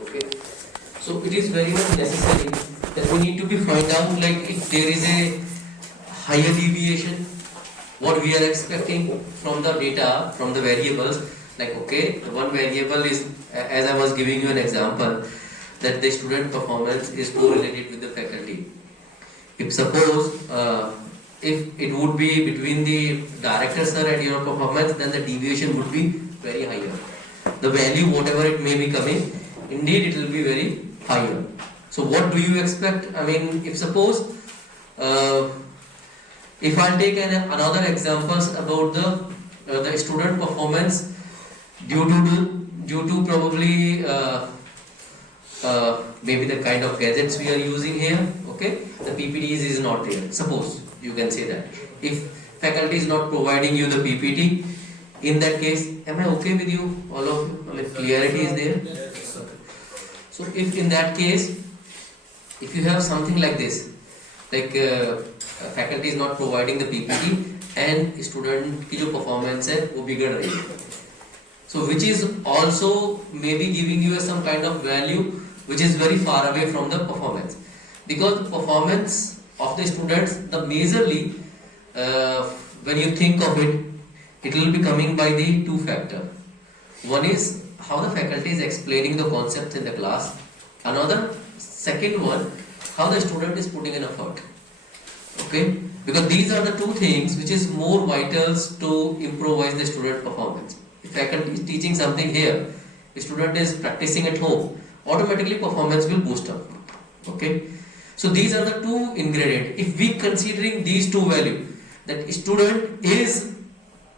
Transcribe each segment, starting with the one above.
Okay, so it is very much necessary that we need to be find out like if there is a higher deviation, what we are expecting from the data, from the variables. Like okay, the one variable is, as I was giving you an example, that the student performance is correlated with the faculty. If suppose if it would be between the director sir and your performance, then the deviation would be very higher. The value, whatever it may be coming, indeed it will be very higher. So what do you expect? I mean, if suppose if I'll take another examples about the student performance due to probably maybe the kind of gadgets we are using here. Okay, the PPTs is not there. Suppose you can say that if faculty is not providing you the PPT, in that case, am I okay with you? All of you? I mean, clarity is there. So if in that case, if you have something like this, like faculty is not providing the PPT and student की जो performance है वो बिगड़ रही है, so which is also maybe giving you some kind of value which is very far away from the performance, because the performance of the students, the majorly when you think of it, it will be coming by the two factor. One is how the faculty is explaining the concepts in the class. Another second one, how the student is putting in effort. Okay, because these are the two things which is more vitals to improvise the student performance. If faculty is teaching something here, the student is practicing at home, automatically performance will boost up. Okay, so these are the two ingredients. If we considering these two values, that student is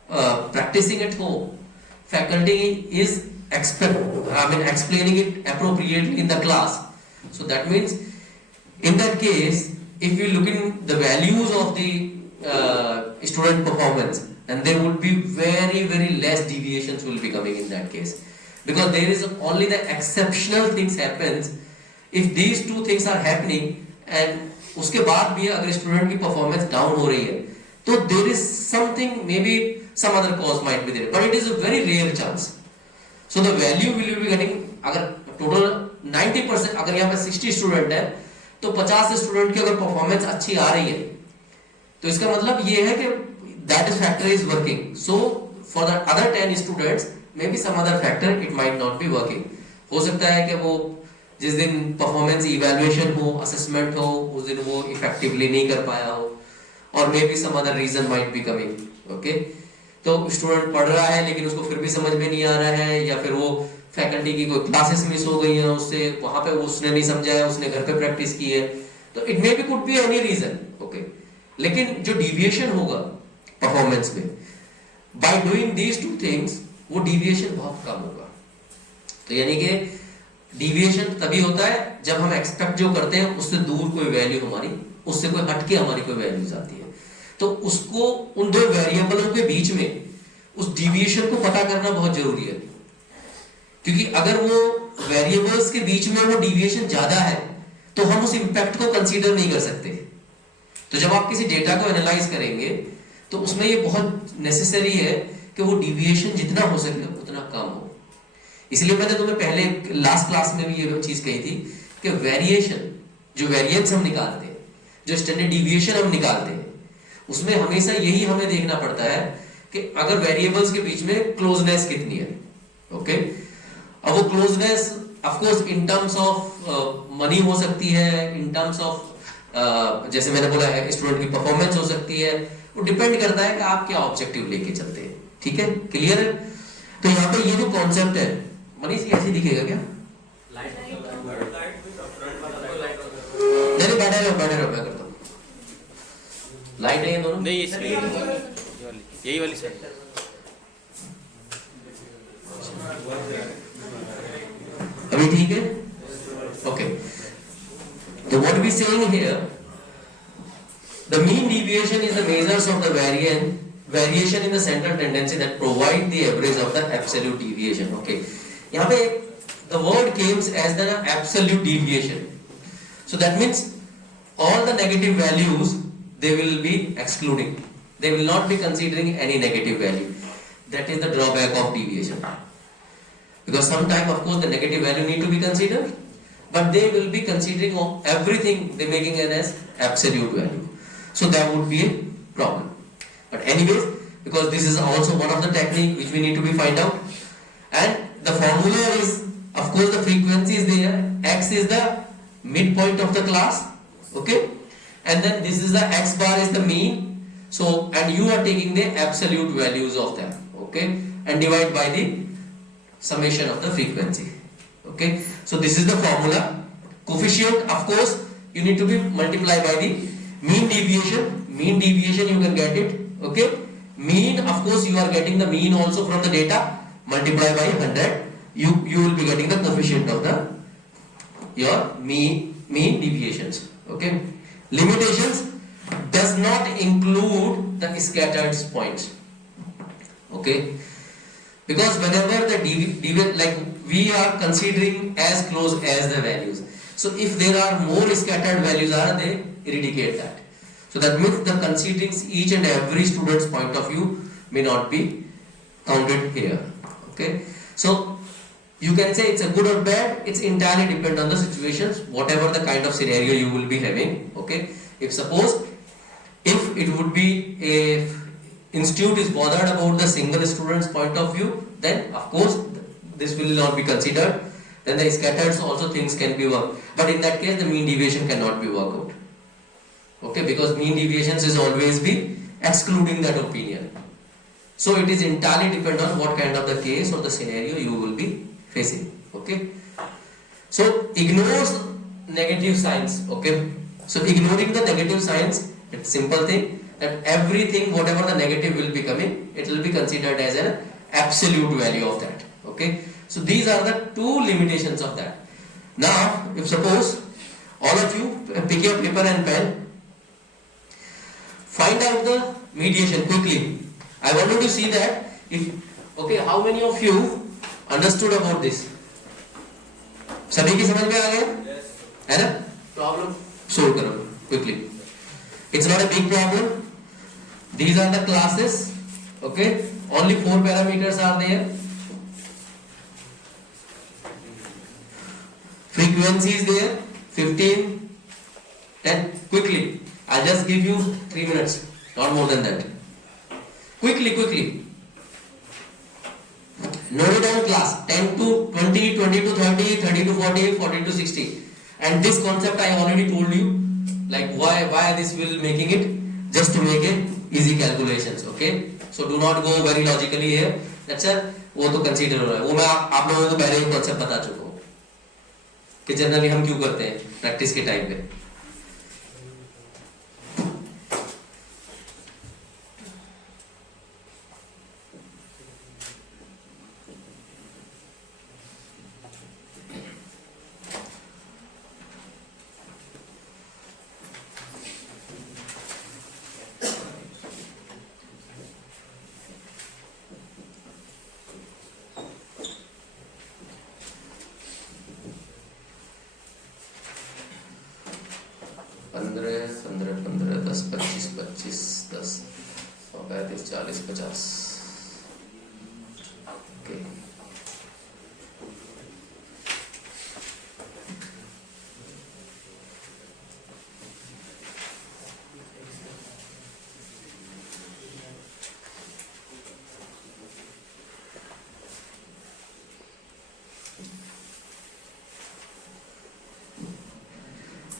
practicing at home, faculty is explaining it appropriately in the class. So that means in that case, if you look in the values of the student performance, and there would be very less deviations will be coming in that case, because there is only the exceptional things happens. If these two things are happening and उसके बाद भी अगर student की performance down हो रही है, तो there is something, may be some other cause might be there, but it is a very rare chance. So the value will you be getting, अगर टोटल 90%, अगर यहाँ पे 60 स्टूडेंट है तो 50 स्टूडेंट की अगर परफॉर्मेंस अच्छी आ रही है, तो इसका मतलब ये है कि that is factor is working. So for the other 10 students may be some other factor it might not be working. हो सकता है कि वो जिस दिन परफॉर्मेंस इवैल्यूएशन हो, असेसमेंट हो, उस दिन वो इफेक्टिवली नहीं कर पाया हो, और may be some other reason might be coming. Okay, तो स्टूडेंट पढ़ रहा है लेकिन उसको फिर भी समझ में नहीं आ रहा है, या फिर वो फैकल्टी की कोई क्लासेस मिस हो गई है, उससे वहां पे उसने नहीं समझा है, उसने घर पे प्रैक्टिस की है, तो it may be could be any reason. Okay, लेकिन जो डिविएशन होगा परफॉर्मेंस में, by doing these two things, वो डिविएशन बहुत कम होगा. तो यानी कि डिविएशन तभी होता है जब हम एक्सपेक्ट जो करते हैं उससे दूर कोई वैल्यू हमारी, उससे कोई हटके हमारी कोई वैल्यूज आती है. तो उसको, उन दो वेरिएबलों के बीच में उस डिविएशन को पता करना बहुत जरूरी है, क्योंकि अगर वो वेरिएबल्स के बीच में वो डिविएशन ज्यादा है तो हम उस इंपैक्ट को कंसीडर नहीं कर सकते. तो जब आप किसी डेटा को एनालाइज करेंगे तो उसमें ये बहुत नेसेसरी है कि वो डिविएशन जितना हो सके उतना कम हो. इसलिए मैंने तुम्हें पहले लास्ट क्लास में भी ये चीज कही थी कि वेरिएशन, जो वेरिएंस हम निकालते हैं, जो स्टैंडर्ड डिविएशन हम निकालते हैं, उसमें हमेशा यही हमें देखना पड़ता है कि अगर वेरिएबल्स के बीच में क्लोजनेस कितनी है. ओके, अब वो closeness of course in terms of money हो सकती है, इन टर्म्स ऑफ जैसे मैंने बोला है स्टूडेंट की परफॉर्मेंस हो सकती है. वो डिपेंड करता है कि आप क्या ऑब्जेक्टिव लेके चलते हैं. ठीक है, क्लियर है? तो यहाँ पे ये जो कॉन्सेप्ट है, मनीष ऐसे दिखेगा क्या? नहीं, बैठे रहो, मैं करता हूँ. लाइट है ये दोनों? नहीं, यही वाली साइड. अभी ठीक है? ओके, तो what we saying here, the mean deviation is the measures of the variation in the central tendency that provide the average of the absolute deviation. Okay, यहाँ पे the word comes as the absolute deviation. So that means all the negative values they will be excluding. They will not be considering any negative value. That is the drawback of deviation. because sometime of course the negative value need to be considered, but they will be considering of everything they making it as absolute value. So that would be a problem. But anyways, because this is also one of the technique which we need to be find out, and the formula is of course the frequency is there. X is the midpoint of the class, okay, and then this is the X bar is the mean. So and you are taking the absolute values of them, okay, and divide by the summation of the frequency, okay. So this is the formula. Coefficient of course you need to be multiplied by the mean deviation. Mean deviation you can get it, okay. Mean of course you are getting the mean also from the data, multiply by 100, you will be getting the coefficient of the your mean deviations, okay. Limitations does not include the scattered points, okay, because whenever the like we are considering as close as the values, so if there are more scattered values are they eradicate that. So that means the considering each and every student's point of view may not be counted here, okay. So you can say it's a good or bad, it's entirely depend on the situations, whatever the kind of scenario you will be having, okay. If suppose if it would be a institute is bothered about the single student's point of view, then of course this will not be considered, then the scattered also things can be worked, but in that case the mean deviation cannot be worked out, okay, because mean deviations is always be excluding that opinion. So it is entirely depend on what kind of the case or the scenario you will be facing, okay. So ignores negative signs, okay. So ignoring the negative signs, it's simple thing that everything whatever the negative will be coming, it will be considered as an absolute value of that, okay. So these are the two limitations of that. Now if suppose all of you pick your paper and pen, find out the mediation quickly. I want you to see that if, okay, how many of you understood about this? सभी की समझ में आ गया? है ना? Problem solve करो quickly. It's not a big problem. These are the classes, okay? Only 4 parameters are there. Frequency is there, 15, 10. Quickly, I'll just give you 3 minutes, not more than that. Quickly. Note it down class, 10 to 20, 20 to 30, 30 to 40, 40 to 60. And this concept I already told you, like why this will making it, just to make it easy calculations, okay? So do not go very logically here. That's it. वो तो consider हो रहा है, वो मैं आप लोगों को पहले ही कॉन्सेप्ट बता चुका हूँ कि जनरली हम क्यों करते हैं प्रैक्टिस के टाइम पे.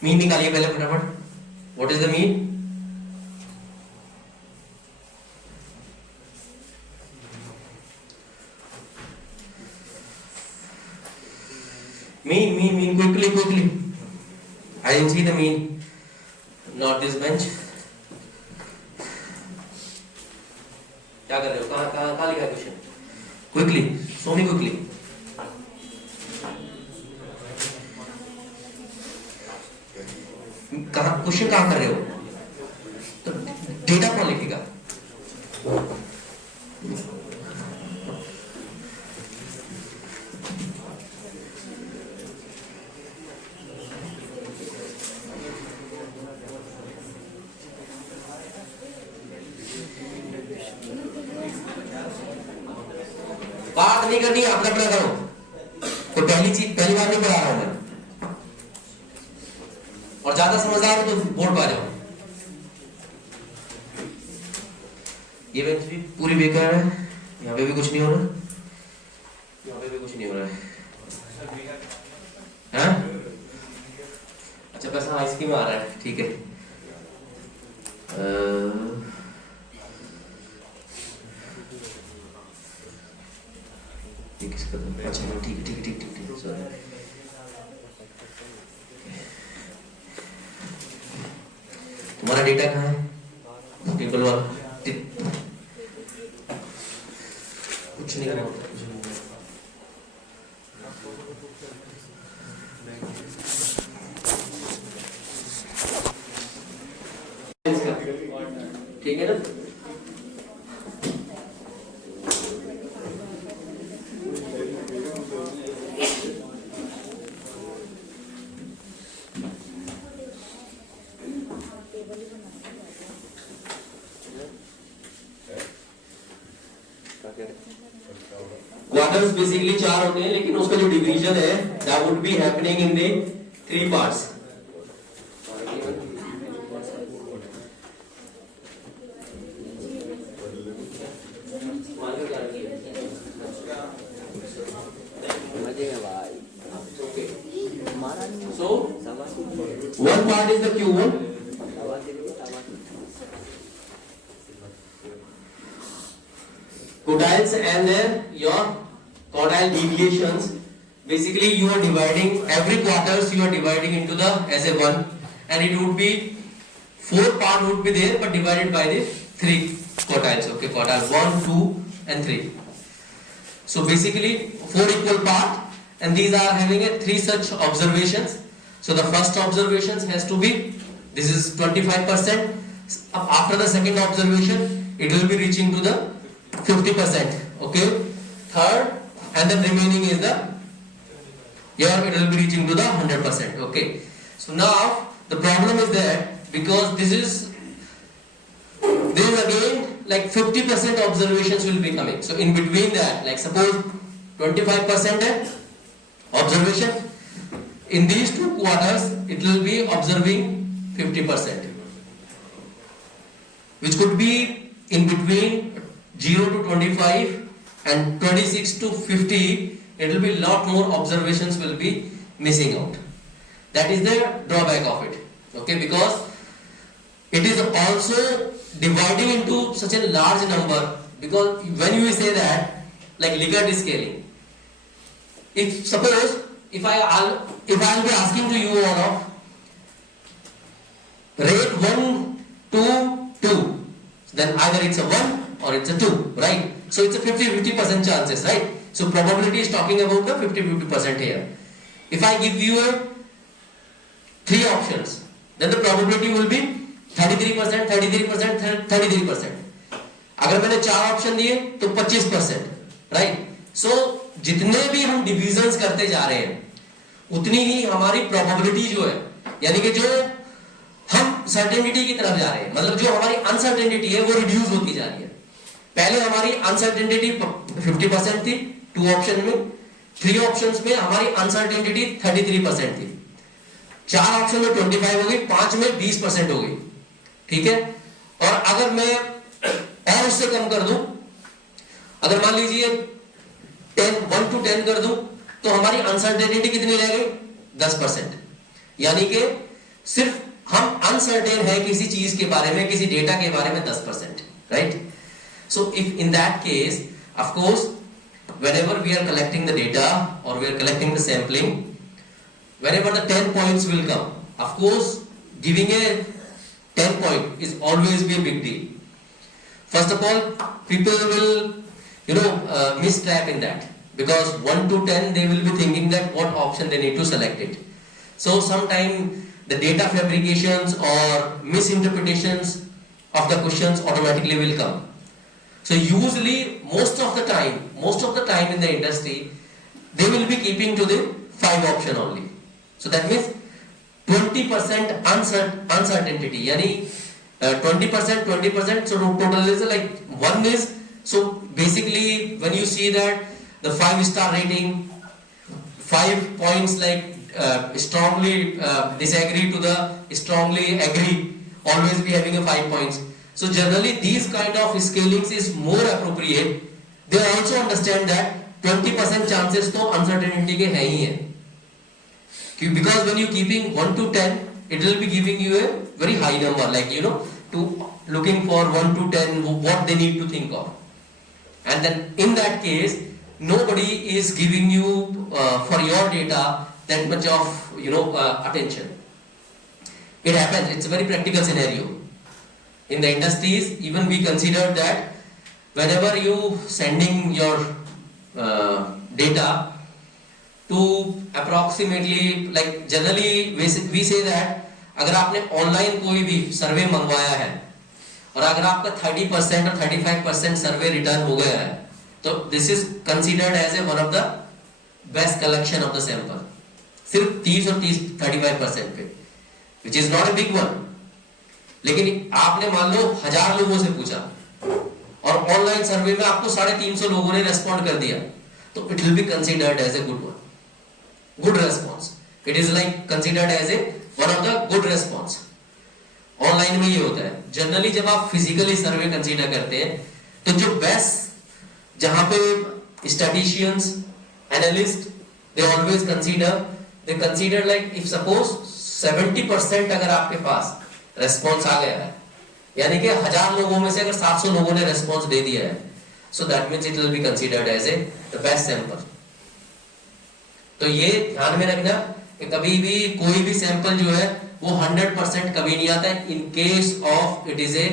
मीन निकालिए पहले फटाफट. What is the mean? mean quickly. I didn't see the mean. Not this bench. क्या कर रहे हो? कहाँ लिखा है question? Quickly, show me quickly. Question कहाँ कर रहे हो? तो डेटा कौन लिखेगा? बात नहीं करनी, अपना अपना करो. तो पहली बार नहीं पढ़ा रहा हूं मैं, और ज्यादा समझदार हो तो बोर्ड पा जाओ। ये बेंच भी पूरी बेकार है, यहाँ पे भी कुछ नहीं हो रहा, यहाँ पे भी कुछ नहीं हो रहा है। हाँ? अच्छा पैसा आइसक्रीम आ रहा है, ठीक है। किसका था? अच्छा ठीक है सॉरी। तुम्हारा डेटा कहाँ है? टेबल वाला कुछ नहीं करना होता, कुछ नहीं करना। ठीक है ना? क्वार्टर्स बेसिकली 4 होते हैं, लेकिन उसका जो डिवीजन है that would be happening in the 3 parts. So one part is the Q1, quartiles and then your quartile deviations. Basically you are dividing every quarters, you are dividing into the as a 1, and it would be 4 part would be there but divided by the 3 quartiles. Okay, quartile 1, 2 and 3. So basically 4 equal part, and these are having a 3 such observations. So the first observations has to be, this is 25%. After the second observation it will be reaching to the 50%. Okay, third, and then remaining is the, here it will be reaching to the 100%. Okay, so now the problem is that because this is again like 50% observations will be coming. So in between that, like suppose 25% observation, in these 2 quarters it will be observing 50%, which could be in between 0 to 25 and 26 to 50. It will be lot more observations will be missing out. That is the drawback of it. Okay, because it is also dividing into such a large number. Because when you say that, like Likert scaling, if suppose if I'll be asking to you all of rate 1 to 2, then either it's a 1 or it's a 2, right? So it's a 50% chances, right? So probability is talking about the 50% here. If I give you 3 options, then the probability will be 33%, 33%, 33%. अगर मैंने 4 option दिए तो 25%, right? सो जितने भी हम divisions करते जा रहे हैं उतनी ही हमारी प्रोबेबिलिटी जो है, यानी कि जो हम सर्टेनिटी की तरफ जा रहे हैं, मतलब जो हमारी अनसर्टेनिटी है वो रिड्यूस होती जा रही है। पहले हमारी अनसर्टेनिटी 50% थी 2 ऑप्शन में, 3 ऑप्शंस में हमारी अनसर्टेनिटी 33% थी, 4 ऑप्शन में 25 हो गई, 5 में 20% हो गई, ठीक है? और अगर मैं और उससे कम कर दूं, अगर मान लीजिए 1 to 10 कर दूं, तो हमारी अनसर्टेनिटी कितनी रह गई? 10%। यानी कि सिर्फ हम अनसर्टेन है किसी चीज के बारे में, किसी डेटा के बारे में 10%, right? So if in that case, of course, whenever we are collecting the data or we are collecting the sampling, whenever the 10 points will come, of course giving a 10 point is always be a big deal. First of all, people will mistrap in that, because 1 to 10 they will be thinking that what option they need to select it. So sometime the data fabrications or misinterpretations of the questions automatically will come. So usually most of the time in the industry they will be keeping to the 5 option only. So that means 20% uncertainty, yani 20%, so total is like 1 is, so basically when you see that the 5-star rating, 5 points like strongly disagree to the strongly agree, always be having a 5 points. So generally these kind of scalings is more appropriate. They also understand that 20% chances तो uncertainty के है ही हैं, because when you keeping 1 to 10 it will be giving you a very high number, like you know, to looking for 1 to 10 what they need to think of, and then in that case nobody is giving you for your data that much of attention. It happens, it's a very practical scenario in the industries. Even we consider that whenever you sending your data to approximately, like generally we say that अगर आपने online कोई भी सर्वे मंगवाया है और अगर आपका 30% और 35% सर्वे रिटर्न हो गया है, तो this is considered as a one of the best collection of the sample, सिर्फ 30 और 35% पे, which is not a big one. लेकिन आपने मान लो 1000 लोगों से पूछा और ऑनलाइन सर्वे में आपको 350 लोगों ने रेस्पॉन्ड कर दिया, तो it will be considered as a good one, good response. It is like considered as a one of the good response. Online में ये होता है. जनरली जब आप फिजिकली सर्वे कंसीडर करते हैं तो जो बेस्ट, जहां पे statisticians, analyst, they always consider like if suppose 70% अगर आपके पास रेस्पॉन्स आ गया है, यानी कि 1000 लोगों में से अगर 700 लोगों ने रेस्पॉन्स दे दिया है, so that means it will be considered as a the best sample. तो ये ध्यान में रखना कि कभी भी कोई भी सैंपल जो है वो 100% कभी नहीं आता है. In case of it is a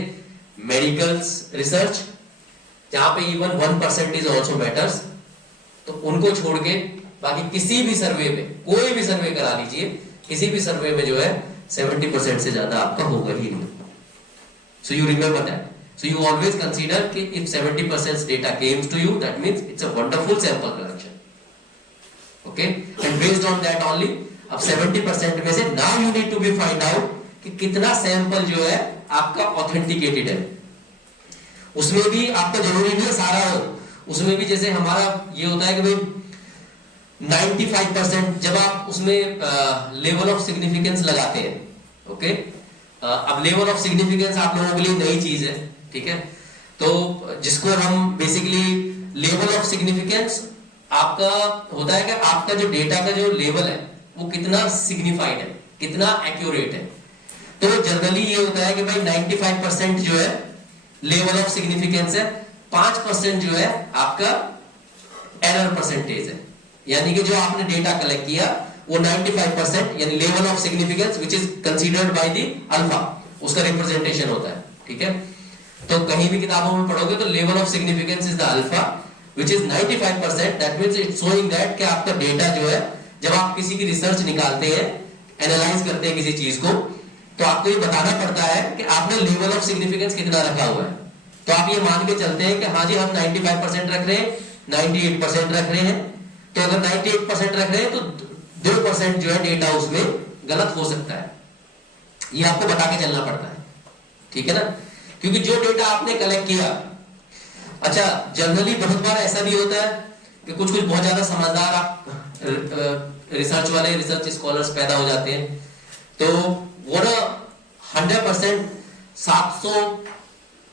medical research जहां पे इवन 1% इज ऑल्सो मैटर्स, तो उनको छोड़ के बाकी किसी भी सर्वे में, कोई भी सर्वे करा लीजिए, किसी भी सर्वे में जो है 70% से ज्यादा आपका होगा ही नहीं. So you remember that. So you always consider कि if 70% data comes to you, that means it's a wonderful sample collection. Okay, and based on that only, अब 70% में से now you need to be find out कि कितना sample जो है आपका authenticated है. उसमें भी आपका जरूरी नहीं है सारा हो, उसमें भी जैसे हमारा ये होता है कि भाई 95% जब आप उसमें लेवल ऑफ सिग्निफिकेंस लगाते हैं. ओके, अब लेवल ऑफ सिग्निफिकेंस आप लोगों के लिए नई चीज है, ठीक है. तो जिसको हम बेसिकली लेवल ऑफ सिग्निफिकेंस आपका होता है कि आपका जो डेटा का जो लेवल है वो कितना सिग्निफाइड है, कितना एक्यूरेट है. तो जनरली ये होता है कि भाई 95% जो है लेवल ऑफ सिग्निफिकेंस है, 5% जो है आपका एरर परसेंटेज है. यानी कि जो आपने डेटा कलेक्ट किया वो 95% यानी level of significance which is considered by the alpha, उसका रिप्रेजेंटेशन होता है. ठीक है, तो कहीं भी किताबों में पढ़ोगे तो level of significance is the alpha which is 95%. That means it's showing that कि आपका डेटा जो है, जब आप किसी की रिसर्च निकालते हैं, एनालाइज करते हैं किसी चीज को, तो आपको ये बताना पड़ता है कि आपने लेवल ऑफ सिग्निफिकेंस कितना रखा हुआ है. तो आप ये मान के चलते हैं कि हाँ जी हम 95% रख रहे हैं, 98% रख रहे हैं. तो अगर 98% रख रहे हैं तो 2% जो है डेटा उसमें गलत हो सकता है. ये आपको बता के चलना पड़ता है, ठीक है ना, क्योंकि जो डेटा आपने कलेक्ट किया. अच्छा, जनरली बहुत बार ऐसा भी होता है कि कुछ बहुत ज्यादा समझदार आप रिसर्च वाले, रिसर्च स्कॉलर्स पैदा हो जाते हैं, तो वो ना 100% 700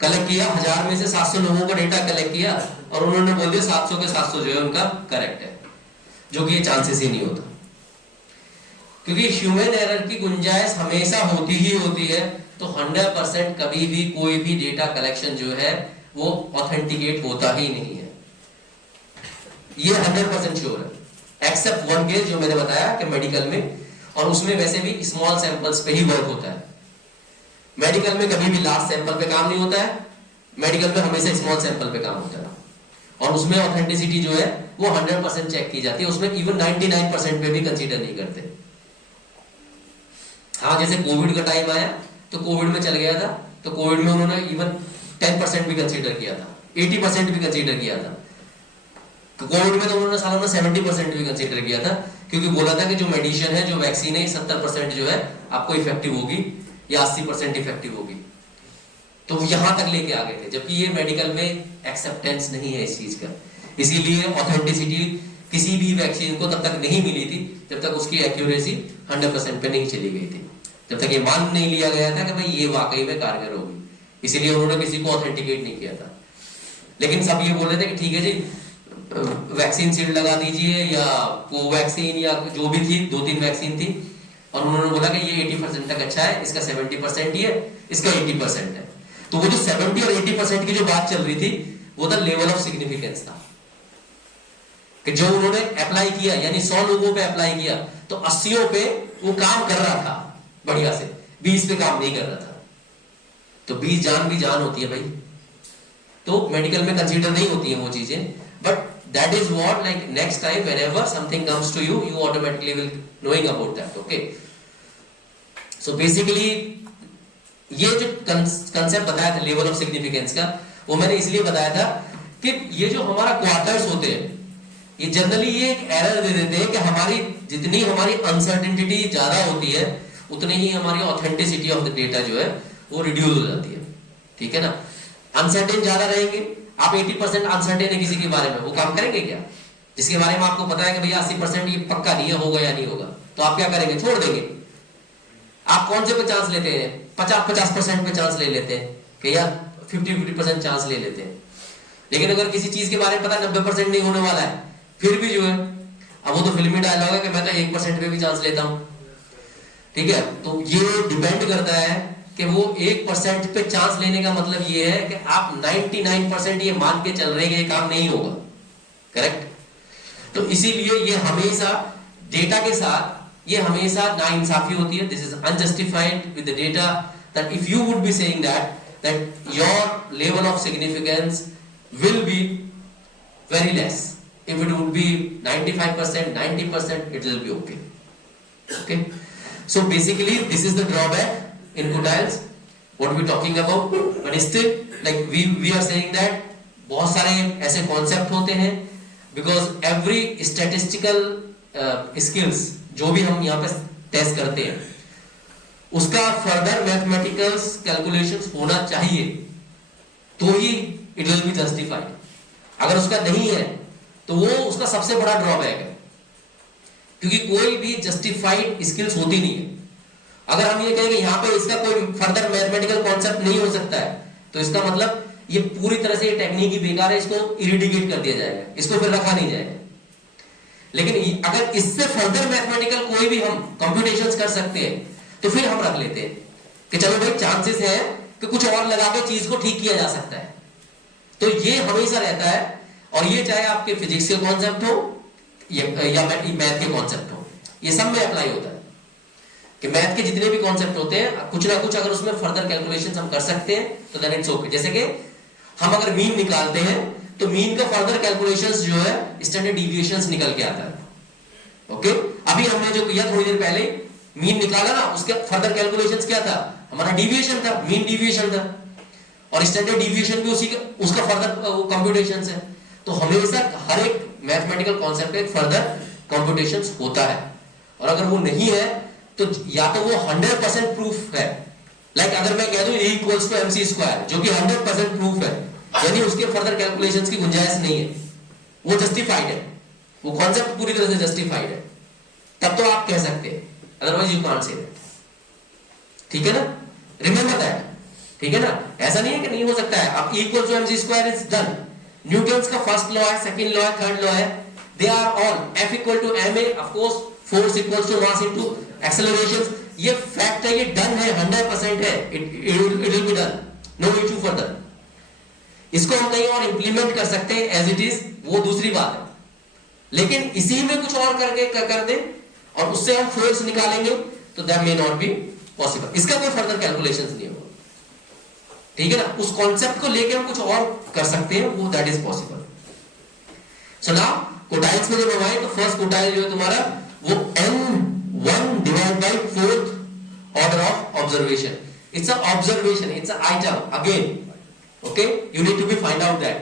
कलेक्ट किया, 1000 में से 700 लोगों का डेटा कलेक्ट किया और उन्होंने बोल दिया 700 के 700 जो है उनका करेक्ट है, जो कि ये चांसेस ही नहीं होता. क्योंकि ह्यूमन एरर की गुंजाइश हमेशा होती ही होती है. तो 100% कभी भी कोई भी डेटा कलेक्शन जो है वो ऑथेंटिकेट होता ही नहीं है, ये 100% श्योर है. एक्सेप्ट वन केस जो मैंने बताया कि मेडिकल में, और उसमें वैसे भी स्मॉल सैंपल्स पे ही वर्क होता है. मेडिकल में कभी भी लार्ज सैंपल पे काम नहीं होता है, मेडिकल में हमेशा स्मॉल सैंपल पे काम होता है. और उसमें ऑथेंटिसिटी जो है वो 100% चेक की जाती है, उसमें इवन 99% पे भी कंसीडर नहीं करते. हाँ, जैसे कोविड का टाइम आया तो कोविड में चल गया था, तो कोविड में उन्होंने इवन 10% भी कंसीडर किया था, 80% भी कंसीडर किया था. कोविड में तो उन्होंने सालों में 70% भी कंसीडर किया था, क्योंकि बोला था कि जो मेडिसिन है, जो वैक्सीन है, 70% जो है आपको इफेक्टिव होगी या 80% इफेक्टिव होगी. तो यहां तक लेके आ गए थे, जबकि ये मेडिकल में एक्सेप्टेंस नहीं है इस चीज का. इसीलिए ऑथेंटिसिटी किसी भी वैक्सीन को तब तक नहीं मिली थी जब तक उसकी एक्यूरेसी 100% पे नहीं चली गई थी, जब तक ये मान नहीं लिया गया था कि भाई ये वाकई में कारगर होगी, इसीलिए उन्होंने किसी को ऑथेंटिकेट नहीं किया था। लेकिन सब ये बोल रहे थे कि ठीक है जी वैक्सीन सील्ड लगा दीजिए या कोवैक्सीन या जो भी थी, 2-3 वैक्सीन थी, और उन्होंने बोला कि ये 80% तक अच्छा है, इसका 70% ही है, इसका 80% है। तो वो जो 70 और 80% की जो बात चल रही थी वो था लेवल ऑफ सिग्निफिकेंस था, कि जो उन्होंने अप्लाई किया यानी 100 लोगों पे अप्लाई किया तो 80 पे वो काम कर रहा था बढ़िया से, 20 पे काम नहीं कर रहा था। तो 20 जान भी जान होती है भाई, तो मेडिकल में कंसीडर नहीं होती है वो चीजें, but that is what like next time whenever something comes to you automatically will knowing about that, okay? So basically ये जो कंसेप्ट बताया था लेवल ऑफ सिग्निफिकेंस का, वो मैंने इसलिए बताया था कि ये जो हमारा क्वार्टर्स होते हैं ये जनरली ये एक एरर दे देते हैं कि हमारी जितनी हमारी अनसर्टेनिटी ज्यादा होती है उतनी ही हमारी ऑथेंटिसिटी ऑफ द डेटा जो है वो रिड्यूस हो जाती है, ठीक है ना। अनसर्टेन ज्यादा रहेंगे, आप 80% अनसर्टेन है किसी के बारे में, वो काम करेंगे क्या? जिसके बारे में आपको पता है कि भैया 80% ये पक्का नहीं है, होगा या नहीं होगा, तो आप क्या करेंगे? छोड़ देंगे। आप कौन से पे चांस लेते हैं? 50% पे चांस ले लेते हैं कि यार 50% चांस ले लेते हैं। लेकिन अगर किसी चीज के बारे में पता 90% नहीं होने वाला है, फिर भी जो है, अब वो तो फिल्मी डायलॉग है कि मैं तो 1% पे भी चांस लेता हूं, ठीक है। तो ये डिपेंड करता है कि वो 1% पे चांस लेने का मतलब ये है कि आप 99% ये मान के चल रहे हैं कि ये काम नहीं होगा, करेक्ट। तो इसीलिए ये हमेशा डेटा के साथ ये हमेशा नाइंसाफी होती है। This is unjustified with the data that if you would be saying that your level of significance will be very less, if it would be 95%, 90%, it will be okay. Okay. So basically, this is the drawback in quotiles. What we talking about, but still, like we are saying that बहुत सारे ऐसे concept होते हैं, because every statistical skills जो भी हम यहाँ पे टेस्ट करते हैं, उसका further mathematical calculations होना चाहिए, तो ही it will be justified. अगर उसका नहीं है तो वो उसका सबसे बड़ा ड्रॉबैक है, क्योंकि कोई भी जस्टिफाइड स्किल्स होती नहीं है। अगर हम ये कहें कि यहाँ पे इसका कोई फर्दर मैथमेटिकल कॉन्सेप्ट नहीं हो सकता है, तो इसका मतलब ये पूरी तरह से ये टेक्निक ही बेकार है, इसको इरिडिकेट कर दिया जाएगा, इसको फिर रखा नहीं जाएगा। लेकिन अगर इससे फर्दर मैथमेटिकल कोई भी हम कंप्यूटेशंस कर सकते हैं तो फिर हम रख लेते हैं कि चलो भाई चांसेस है कि कुछ और लगा के चीज को ठीक किया जा सकता है। तो ये हमेशा रहता है, और ये चाहे आपके फिजिक्स के कॉन्सेप्ट हो या मैथ के कॉन्सेप्ट हो, ये सब में अप्लाई होता है कि मैथ के जितने भी कॉन्सेप्ट होते हैं कुछ ना कुछ अगर उसमें फर्दर कैलकुलेशंस हम कर सकते हैं तो देन इट्स ओके। जैसे कि हम अगर मीन निकालते हैं तो मीन का फर्दर कैलकुलेशंस जो है स्टैंडर्ड डिविएशंस निकल के आता है। ओके, अभी हमने जो किया थोड़ी देर पहले मीन निकाला ना, उसके फर्दर कैलकुलेशंस क्या था? हमारा डिविएशन था, मीन डिविएशन था, और स्टैंडर्ड डिविएशन भी उसी का उसका फर्दर कंप्यूटेशंस है। तो हमेशा हर एक मैथमेटिकल कॉन्सेप्ट का एक फर्दर कंप्यूटेशंस होता है, और अगर वो नहीं है तो या तो वो 100% प्रूफ है, लाइक अगर मैं कह दूं A = mc² जो कि 100% प्रूफ है, यानी उसके फर्दर कैलकुलेशंस की गुंजाइश नहीं है, वो जस्टिफाइड है, वो कॉन्सेप्ट पूरी तरह से जस्टिफाइड है, तब तो आप कह सकते हैं, otherwise you can't say that. ठीक है ना, रिमेंबर दैट, ठीक है ना। ऐसा नहीं है कि नहीं हो सकता है। अब E = mc² is done, Newton's का फर्स्ट लॉ है, सेकंड लॉ है, थर्ड लॉ है, they are all F = ma, of course force = mass into acceleration, ये फैक्ट है, ये डन है, 100% है, it will be done, no issue further. इसको हम कहीं और इंप्लीमेंट कर सकते हैं एज इट इज, वो दूसरी बात है, लेकिन इसी में कुछ और करके कर दे और उससे हम फोर्स निकालेंगे तो that may not be possible, इसका कोई फर्दर कैलकुलेशंस नहीं होगा। ठीक है ना, उस कॉन्सेप्ट को लेके हम कुछ और कर सकते हैं, वो that is possible. So now quartiles में जब हम आए तो फर्स्ट क्वोटाइल जो है तुम्हारा वो n1 divide by 4th order of observation. It's a observation, it's a item again, okay, you need to be find out that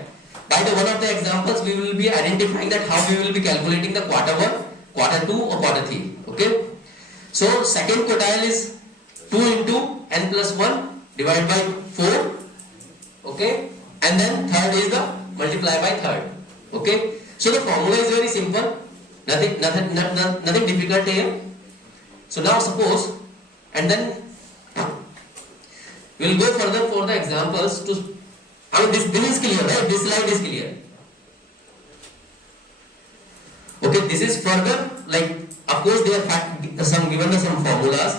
by the one of the examples we will be identifying that how we will be calculating the quarter 1, quarter 2 or quarter 3. Okay, so second quotile is 2 into n plus 1 divided by 4, okay, and then third is the multiply by third. Okay, so the formula is very simple. Nothing difficult here. So now suppose, and then we'll go further for the examples to, I mean this is clear, right? This slide is clear. Okay, this is further, like of course there are some given some formulas,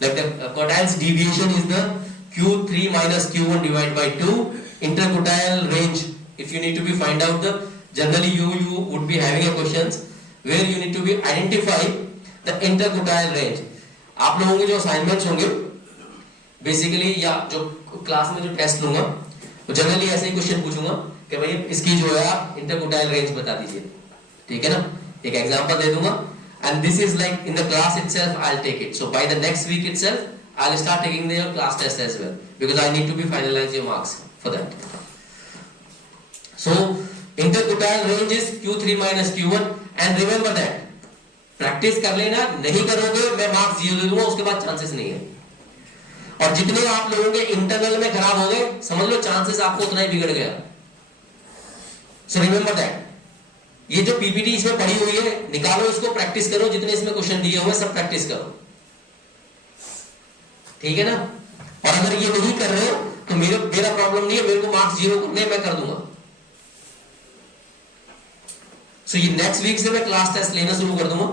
like the quartiles deviation is the Q3 minus Q1 divided by 2. Interquartile range, if you need to be find out the, generally you would be having a questions where you need to be identify the interquartile range. आप लोगों के जो assignments होंगे basically या जो class में जो test लूंगा तो जनरली ऐसे ही क्वेश्चन पूछूंगा कि भाई इसकी जो है आप इंटरक्वार्टाइल रेंज बता दीजिए, ठीक है ना? एक एग्जांपल दे दूंगा and this is like in the class itself I'll take it. So by the next week itself I'll start taking the class test as well because I need to be finalize your marks for that. So interquartile range is Q3 minus Q1 and remember that practice कर लेना, नहीं करोगे मैं marks 0 दे दूंगा, उसके बाद chances नहीं है। और जितने आप लोगों के इंटरनल में खराब हो गए समझ लो चांसेस आपको उतना ही बिगड़ गया। सो रिमेंबर दैट, ये जो पीपीटी इसमें पड़ी हुई है निकालो इसको, प्रैक्टिस करो, जितने इसमें क्वेश्चन दिए हुए सब प्रैक्टिस करो, ठीक है ना? और अगर ये नहीं कर रहे हो तो मेरा प्रॉब्लम नहीं है, मेरे को मार्क्स 0 करने मैं कर दूंगा। सो ये नेक्स्ट वीक से मैं क्लास टेस्ट लेना शुरू कर दूंगा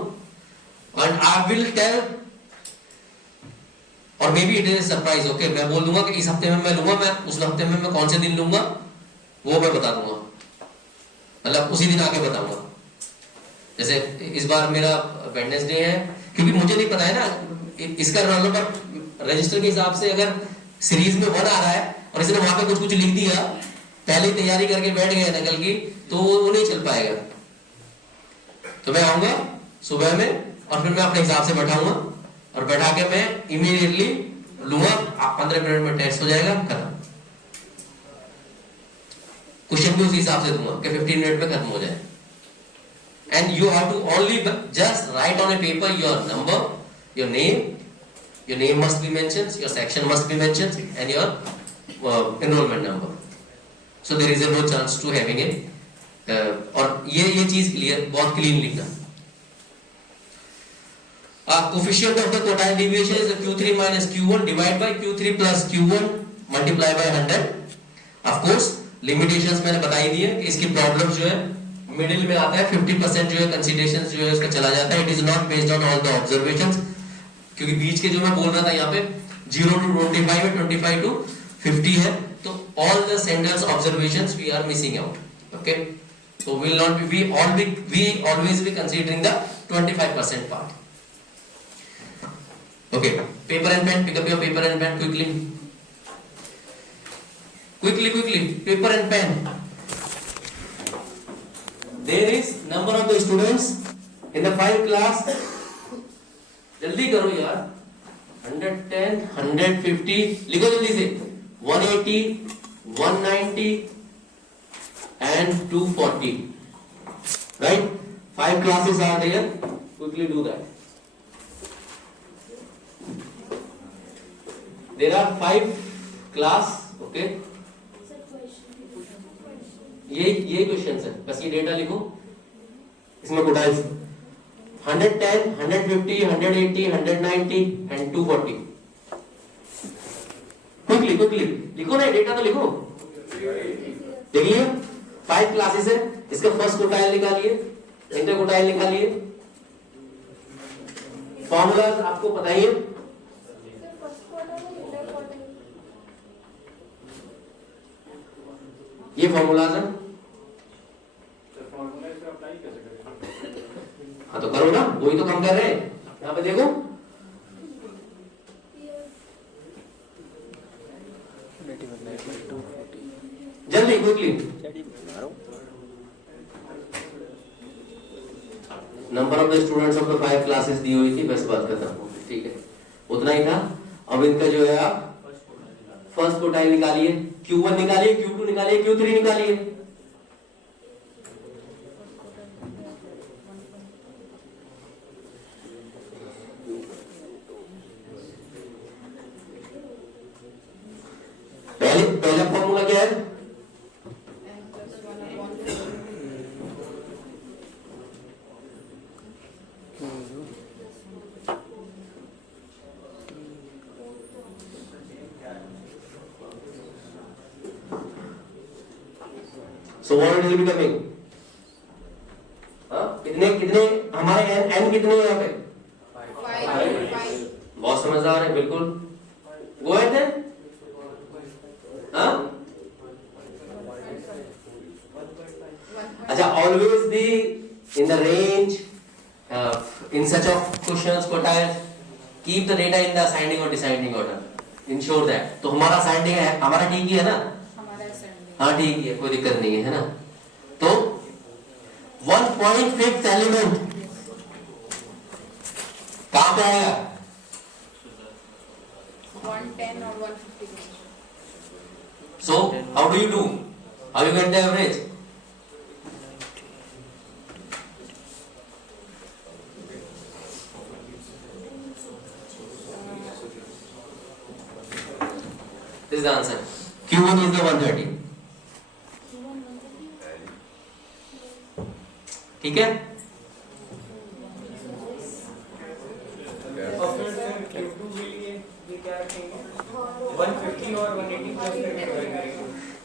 and I will tell और may B it is surprise. Okay, मैं बोल दूंगा कि इस हफ्ते में मैं लूंगा, मैं उस हफ्ते में मैं कौन से दिन लूंगा वो मैं बता दूंगा, मतलब उसी दिन आके बताऊंगा। जैसे इस बार मेरा वेडनेसडे है, क्योंकि मुझे नहीं पता है ना इसका रोल नंबर रजिस्टर के हिसाब से, अगर सीरीज में 1 आ रहा है और इसने वहां पे कुछ लिख दिया, पहले ही तैयारी करके बैठ गए नकल की, तो वो नहीं चल पाएगा। तो मैं आऊंगा सुबह में और फिर मैं अपने हिसाब से बैठाऊंगा और बैठा के मैं इमीडिएटली लूंगा, 15 मिनट में टेस्ट हो जाएगा, खत्म। क्वेश्चन भी उसी हिसाब से दूंगा कि 15 मिनट में खत्म हो जाए। And you have to only just write on a paper your number, your name must be mentioned, your section must be mentioned and your enrolment number. So there is no chance to having it. और ये चीज clear, बहुत clean लिखना। Coefficient of the quartile deviation is the Q3 minus Q1 divided by Q3 plus Q1 multiply by 100. Of course, limitations मैंने बताई दी है कि इसकी प्रॉब्लम जो है मिडिल में आता है, 50% जो है कंसीडरेशन जो है उसका चला जाता है। It is not based on all the observations, क्योंकि बीच के जो मैं बोल रहा था यहाँ पे 0 to 25 है, 25 to 50 है, तो all the senders observations we are missing out. Okay, so we will not be we always be considering the 25% part. Okay, paper and pen, pick up your paper and pen quickly, paper and pen. There is number of the students in the 5 class, जल्दी करो यार, 110, 150, लिखो जल्दी से, 180, 190 and 240, right? 5 classes are there, quickly do that. There are 5 class, okay? ये question है, बस ये डेटा लिखो, इसमें क्वार्टाइल्स 110, 150, 180, 190 and 240. क्विकली लिखो ना, डेटा तो लिखो। देखिए 5 क्लासेस है, इसका फर्स्ट क्वार्टाइल निकालिए, इंटर क्वार्टाइल निकालिए, फॉर्मूलाज आपको पता ही है। ये फॉर्मूलाज है, हाँ तो करो ना, वही तो कम कर रहे हैं। यहाँ पे देखो जल्दी quickly, number of the students of the 5 classes दी हुई थी, बस बात खत्म, ठीक है, उतना ही था। अब इनका जो है आप फर्स्ट क्वार्टाइल निकालिए, Q1 निकालिए, Q2 निकालिए, Q3 निकालिए। पहला फॉर्मूला क्या है? So what it will be coming? कितने कितने हमारे n कितने हैं यहाँ पे? 5. बहुत समझदार है बिल्कुल. Go ahead then. अच्छा, always be in the range. In such of questions, quotiles, keep the data in the ascending or descending order. Ensure that. तो हमारा ascending है, हमारा ठीक ही है ना? हमारा ascending. हाँ ठीक ही है, कोई दिक्कत नहीं है ना? तो 1.5th element कहाँ पे आएगा? 110 or 150. So how do you do? How you get the average? This is the answer. Q1 is the 130. ठीक है?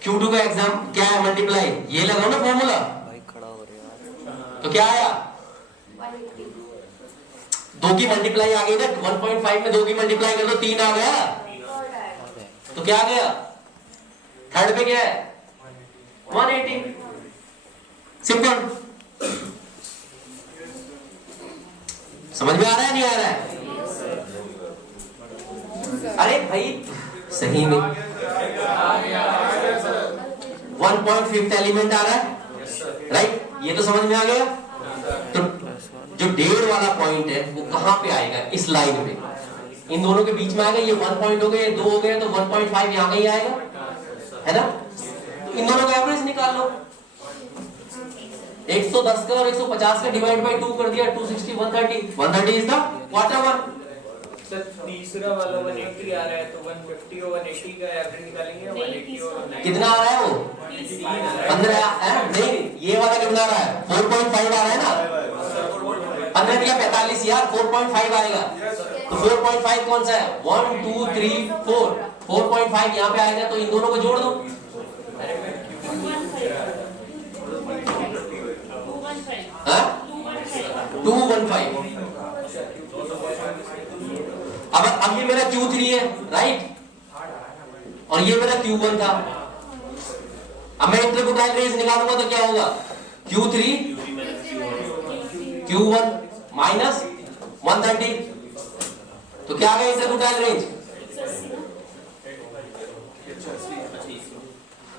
Q2 का एग्जाम क्या है? मल्टीप्लाई. ये लगाओ ना फॉर्मूला. भाई खड़ा हो रहा है. तो क्या आया? 2 की मल्टीप्लाई आ गई ना. 1.5 में 2 की मल्टीप्लाई कर दो, 3 आ गया. तो क्या आ गया? थर्ड पे क्या है? 180. सिंपल. समझ में आ रहा है नहीं आ रहा है? अरे भाई सही में 1.5th एलिमेंट आ रहा है, राइट? ये तो समझ में आ गया. तो जो 1.5 वाला पॉइंट है वो कहां पे आएगा? इस लाइन पे. इन दोनों के बीच में आएगा. ये 1 पॉइंट हो गए, ये 2 हो गए, तो 1.5 यहाँ कहीं आएगा, है ना? तो इन दोनों का एवरेज निकाल लो. 110 का और 150 का डिवाइड बाय 2 कर दिया. 260, 130. 130 is the quarter one. Sir तीसरा वाला 180 आ रहा है, तो 150 और 180 का एवरेज निकालेंगे. 180 और 90 कितना आ रहा है वो? 15 है. नहीं, ये वाला कितना आ रहा है? 4.5 आ रहा है ना. 15 या 45 यार, 4.5 आएगा. तो 4.5 कौन सा है? 1 2 3 4. 4.5 यहाँ पे आएगा, तो इन दोनों को जोड़ दो. 215. अब ये मेरा Q3 है, राइट? और ये मेरा Q1 था. अब मैं इंटरकोटाइल रेंज निकालूंगा तो क्या होगा? Q3 Q1 minus 130. तो क्या आ गया इंटरकोटाइल रेंज?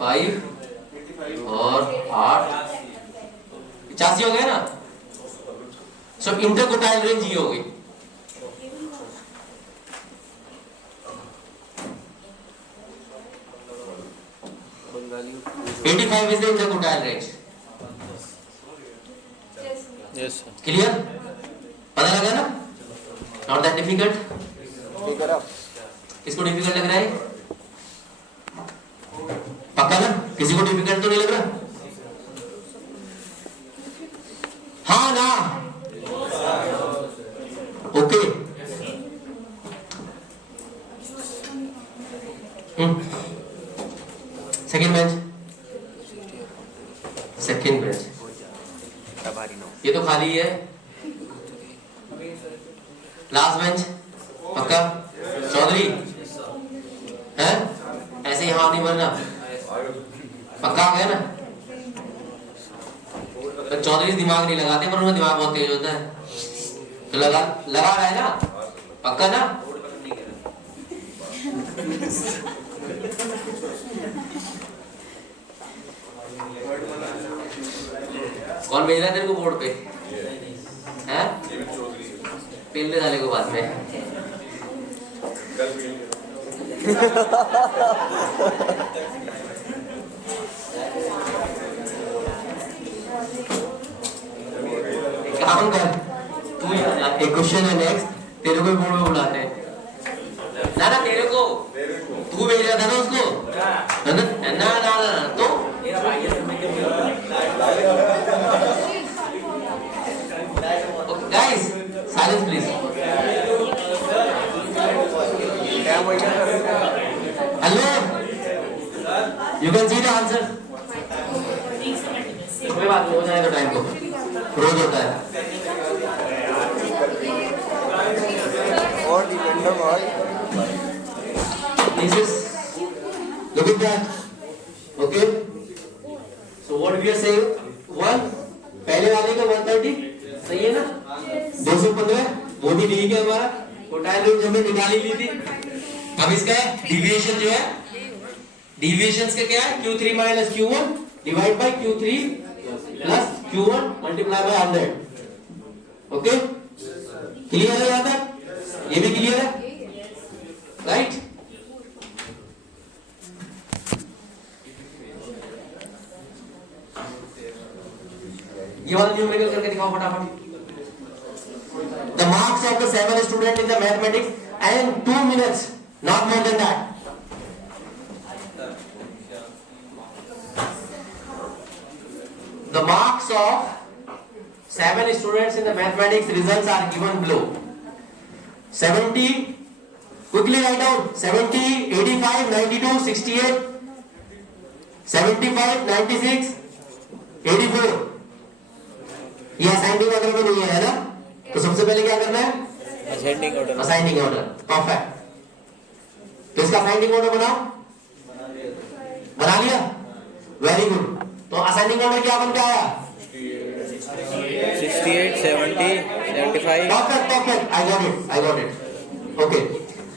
5 और 8 85 हो गया ना. सो इंटरकोटाइल रेंज ये हो गई. Bengali. 85 is the interquartile range. Yes sir. Clear? पता लगा ना? Not that difficult. किसको डिफिकल्ट लग रहा है? पक्का ना? किसी को डिफिकल्ट तो नहीं लग रहा? हाँ ना? Okay. Second bench. Second bench. ये तो खाली है. लास्ट बेंच पक्का? चौधरी है? ऐसे ही हाथ नहीं भरना. पक्का आ गया ना? तो चौधरी दिमाग नहीं लगाते, पर उनका दिमाग बहुत तेज होता है. तो लगा रहा है ना? पक्का ना? कौन भेज रहा है तेरे को बोर्ड पे? हैं? पेल दे डाले को बाद में. काम कर तू. एक क्वेश्चन है नेक्स्ट, तेरे को बोर्ड में बुलाते हैं ना. तेरे को तू भेज रहा था ना उसको, ना तो guys silence please. Hello, you can see the answer. करना है तो टाइम को रोज होता है। और डिपेंडम और This is look at that. Okay. So what we are saying? 1 पहले वाले का 130 सही है ना? 215 वो भी ठीक है हमारा। कोटाइल रूट हमने निकाल ही ली थी। अब इसका डिविएशन जो है, डिविएशंस का क्या है? Q3 minus Q1 divide by Q3 plus Q1 multiply by 100। Okay, clear है यहाँ तक? ये भी क्लियर है, राइट? ये वाला न्यूमेरिकल करके दिखाओ फटाफट। The marks of the 7 student in the mathematics and 2 minutes, not more than that. The marks of 7 students in the mathematics results are given below. 70, quickly write down. 70, 85, 92, 68, 75, 96, 84. ये assigning order में नहीं है ना? तो सबसे पहले क्या करना है? Ascending order. Assigning order, perfect. तो इसका असाइनिंग ऑर्डर बनाओ। बना लिया? Very good. तो असाइनिंग ऑर्डर क्या बन के आया? 68, 70, 75। Perfect perfect, I got it. Okay,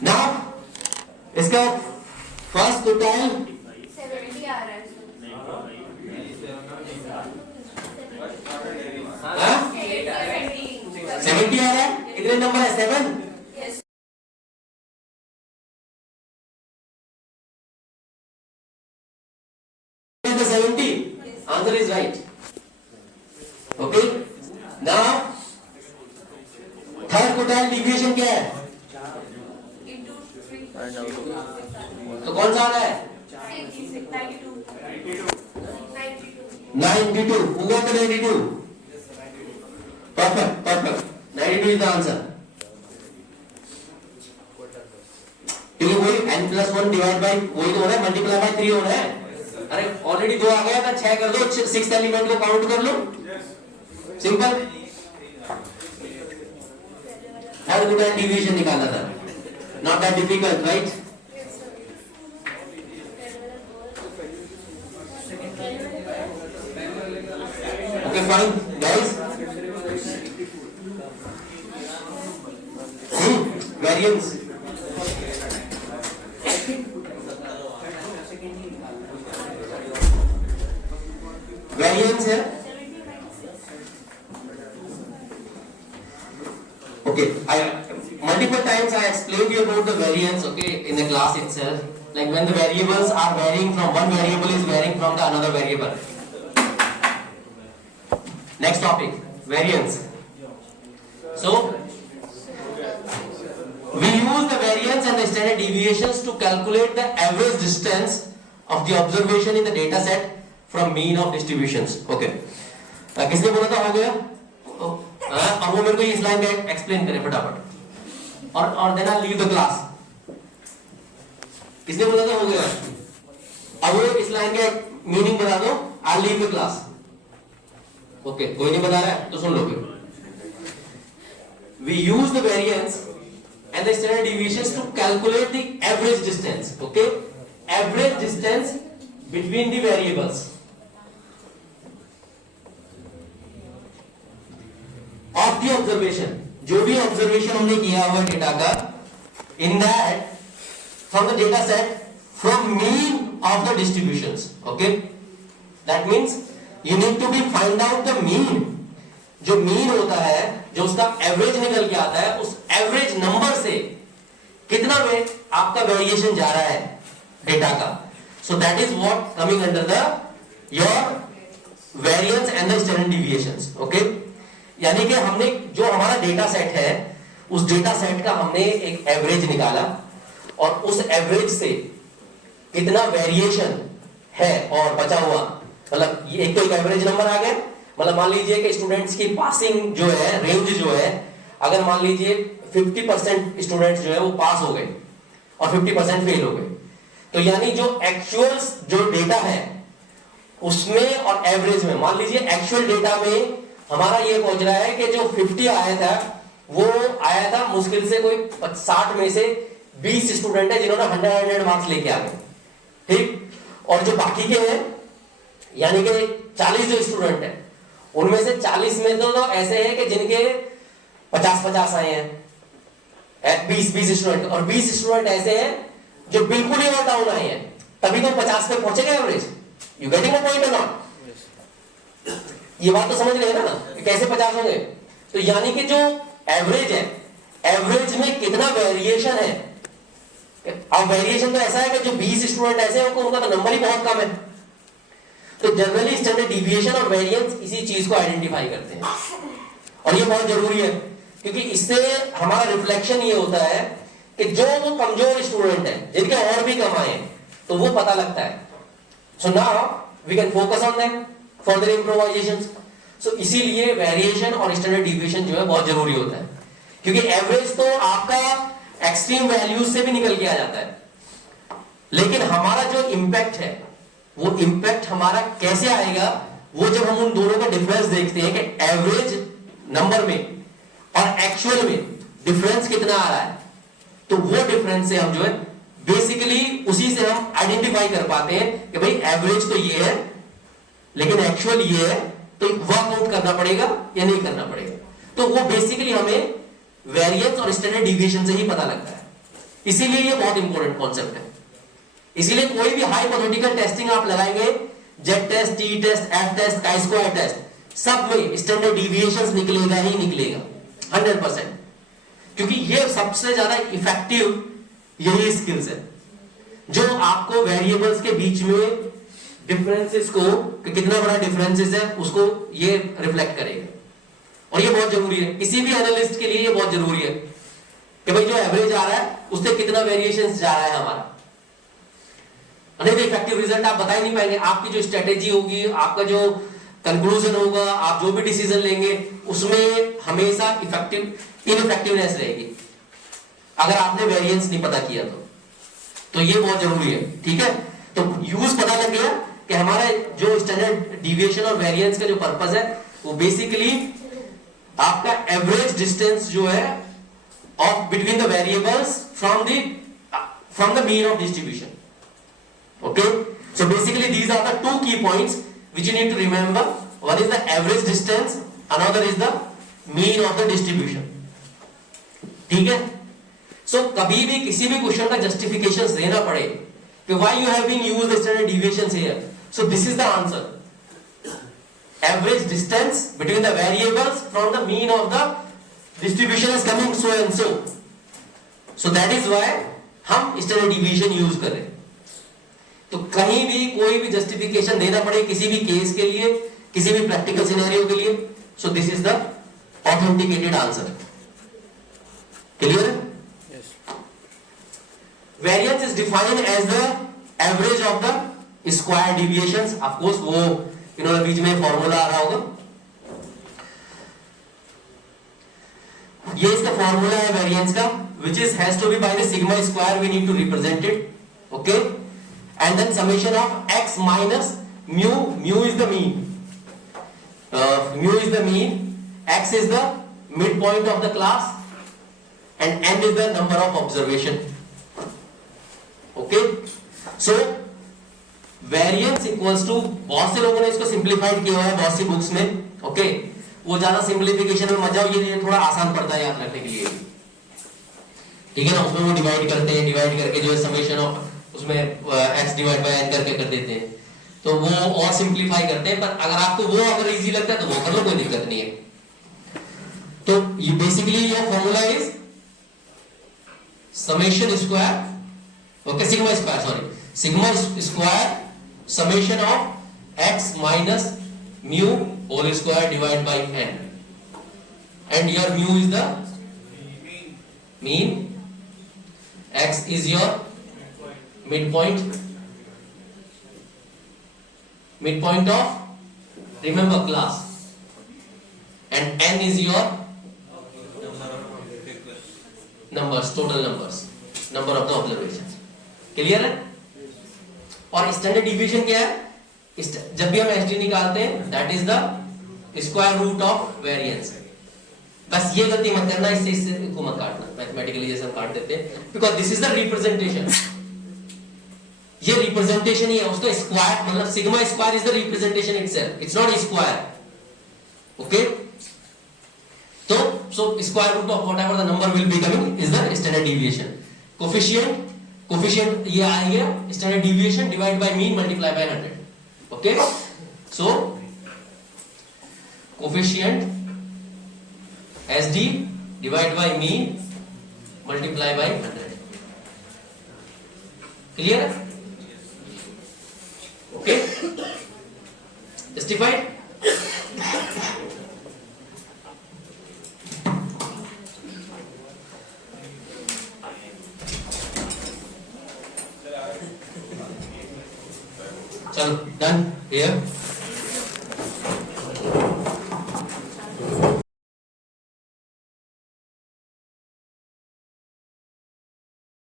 now इसका फर्स्ट टोटल 70 आ रहा है। 70 आ रहा है। कितने नंबर है? 7। The 70 answer is right. Okay, now third quotile deviation क्या है? तो कौन सा आ रहा है? 92. Who got the 92? Perfect, perfect. 92 is the answer. क्योंकि वही n plus 1 डिवाइड बाई वही तो होना है, मल्टीप्लाई बाई 3 होना है। अरे ऑलरेडी 2 आ गया था, 6 कर दो, 6th एलिमेंट को काउंट कर लो, सिंपल। थर्ड क्वार्टाइल डिवीजन निकालना था, not that difficult, right? Okay fine guys, variance है। Okay, multiple times I explained you about the variance, okay, in the class itself. Like when the variables are varying from one variable is varying from the another variable. Next topic, variance. So we use the variance and the standard deviations to calculate the average distance of the observation in the data set from mean of distributions. Okay. किसने बोला था हो गया? अब वो मेरे को इस लाइन में एक्सप्लेन करें फटाफट, और then I leave the class. किसने बोला था हो गया? अब वो इस लाइन का मीनिंग बता दो, आई लीव द क्लास। ओके, कोई नहीं बता रहा है तो सुन लो फिर। We use the variance and the standard deviations to calculate the average distance. Okay, average distance between the variables of the observation. जो भी observation हमने किया हुआ डेटा का, in that from the data set from mean of the distributions. Okay, that means you need to be find out the mean. जो mean होता है, जो उसका एवरेज निकल के आता है, उस एवरेज नंबर से कितना में आपका वेरिएशन जा रहा है डेटा का। So that is what coming under the your variance and the standard deviations. Okay, यानी कि हमने जो हमारा डेटा सेट है, उस डेटा सेट का हमने एक एवरेज निकाला और उस एवरेज से कितना वेरिएशन है और बचा हुआ, मतलब ये एक तो एक एवरेज नंबर आ गया। मतलब मान लीजिए कि स्टूडेंट्स की पासिंग जो है, रेंज जो है, अगर मान लीजिए 50% स्टूडेंट्स जो है वो पास हो गए और 50% फेल हो गए, तो यानी जो एक्चुअल जो डेटा है उसमें और एवरेज में, मान लीजिए एक्चुअल डेटा में हमारा ये पहुंच रहा है कि जो 50 आया था वो आया था मुश्किल से कोई 60 में से 20 स्टूडेंट है जिन्होंने 100 मार्क्स लेके आ गए, ठीक। और जो बाकी के हैं यानी कि 40 जो स्टूडेंट है उनमें से 40 में तो ऐसे हैं कि जिनके 50 आए हैं, 20 स्टूडेंट, और 20 स्टूडेंट ऐसे हैं जो बिल्कुल ही और डाउन आए हैं, तभी तो 50 पे पहुंचेगा average. You getting the point और नॉट? ये बात तो समझ रहे हैं ना कि कैसे 50 होंगे। तो यानी कि जो एवरेज है, एवरेज में कितना वेरिएशन है। अब वेरिएशन तो ऐसा है कि जो 20 स्टूडेंट ऐसे हैं उनका तो नंबर ही बहुत कम है। तो जनरली स्टैंडर्ड डिविएशन और वेरिएंस इसी चीज को आइडेंटिफाई करते हैं, और ये बहुत जरूरी है क्योंकि इससे हमारा रिफ्लेक्शन ये होता है कि जो वो कमजोर स्टूडेंट है जिनके और भी कम आए तो वो पता लगता है। So now we can focus on them for their improvisations. So इसीलिए वेरिएशन और स्टैंडर्ड डिविएशन जो है बहुत जरूरी होता है, क्योंकि एवरेज तो आपका एक्सट्रीम वैल्यूज से भी निकल के आ जाता है, लेकिन हमारा जो इंपैक्ट है वो इंपैक्ट हमारा कैसे आएगा वो जब हम उन दोनों का डिफरेंस देखते हैं कि एवरेज नंबर में और एक्चुअल में डिफरेंस कितना आ रहा है, तो वो डिफरेंस से हम जो है बेसिकली उसी से हम आइडेंटिफाई कर पाते हैं कि भाई एवरेज तो ये है लेकिन एक्चुअल ये है, तो वर्कआउट करना पड़ेगा या नहीं करना पड़ेगा। तो वो बेसिकली हमें वेरिएंस और स्टैंडर्ड डिविएशन से ही पता लगता है। इसीलिए ये बहुत इंपॉर्टेंट कॉन्सेप्ट है। इसीलिए कोई भी हाइपोथेटिकल टेस्टिंग आप लगाएंगे, Z test, T test, F test, chi square test, सब में स्टैंडर्ड डिविएशंस निकलेगा ही निकलेगा 100%, क्योंकि ये सबसे ज्यादा इफेक्टिव यही स्किल्स है जो आपको वेरिएबल्स के बीच में डिफरेंसेस को, कि कितना बड़ा डिफरेंसेस है उसको ये रिफ्लेक्ट करेगा। और ये बहुत जरूरी है, किसी भी एनालिस्ट के लिए ये बहुत जरूरी है कि भाई जो एवरेज आ रहा है उससे कितना वेरिएशन जा रहा है हमारा, नहीं तो इफेक्टिव रिजल्ट आप बता ही नहीं पाएंगे। आपकी जो स्ट्रेटेजी होगी, आपका जो कंक्लूजन होगा, आप जो भी डिसीजन लेंगे उसमें हमेशा इनइफेक्टिवनेस रहेगी अगर आपने वेरिएंस नहीं पता किया तो ये बहुत जरूरी है, ठीक है। तो यूज पता लग गया कि हमारा जो स्टैंडर्ड डिविएशन और वेरिएंस का जो पर्पस है वो बेसिकली आपका एवरेज डिस्टेंस जो है of between the variables from the mean of distribution. Okay, so basically these are the two key points which you need to remember. One is the average distance, another is the mean of the distribution. ठीक है। So कभी भी किसी भी question का justifications देना पड़े कि why you have been used the standard deviations here, so this is the answer. Average distance between the variables from the mean of the distribution is coming so and so. So that is why हम standard deviation use कर रहे हैं। तो कहीं भी कोई भी justification देना पड़े किसी भी केस के लिए, किसी भी प्रैक्टिकल सिनेरियो के लिए, so this is the authenticated answer. Clear? Yes. Variance is defined as the average of the square deviations. Of course वो इन्होंने बीच में फॉर्मूला आ रहा होगा, ये इसका फॉर्मूला है वेरिएंस का, which is has to be by the sigma square, we need to represent it, okay, and then summation of x minus mu is the mean, mu is the mean, x is the midpoint of the class and n is the number of observation, okay. So variance equals to, बहुत से लोगों ने इसको simplified किया हुआ है बहुत सी books में, okay, वो ज्यादा सिंप्लीफिकेशन में मजा, ये थोड़ा आसान पड़ता है याद रखने के लिए, ठीक है ना। उसमें वो डिवाइड करते हैं, डिवाइड करके जो है समेशन ऑफ उसमें x डिवाइड बाय n करके कर देते हैं, तो वो और सिंप्लीफाई करते हैं। पर अगर आपको वो अगर इजी लगता है तो वो कर लो, कोई दिक्कत नहीं है। तो ये basically your formula is summation square, okay, sigma square, sorry, sigma square summation of x minus mu whole square divide by n, and your mu is the mean, x is your midpoint of, remember, class, and n is your numbers, total numbers, number of the observations. Clear है? और standard deviation क्या है? जब भी हम SD निकालते हैं that is the square root of variance. बस ये गलती मत करना, इससे को मत काटना मैथमेटिकली जैसे हम काट देते हैं, because this is the representation. ये रिप्रेजेंटेशन ही है उसका, स्क्वायर मतलब sigma square is the representation itself, it's not square. Okay, तो so square root of whatever the number will be coming is the standard deviation. Coefficient ये आ गया standard deviation divide by mean multiply by 100। Okay, so coefficient SD divide by mean multiply by 100. Clear? Okay? Justified? चलो, done here.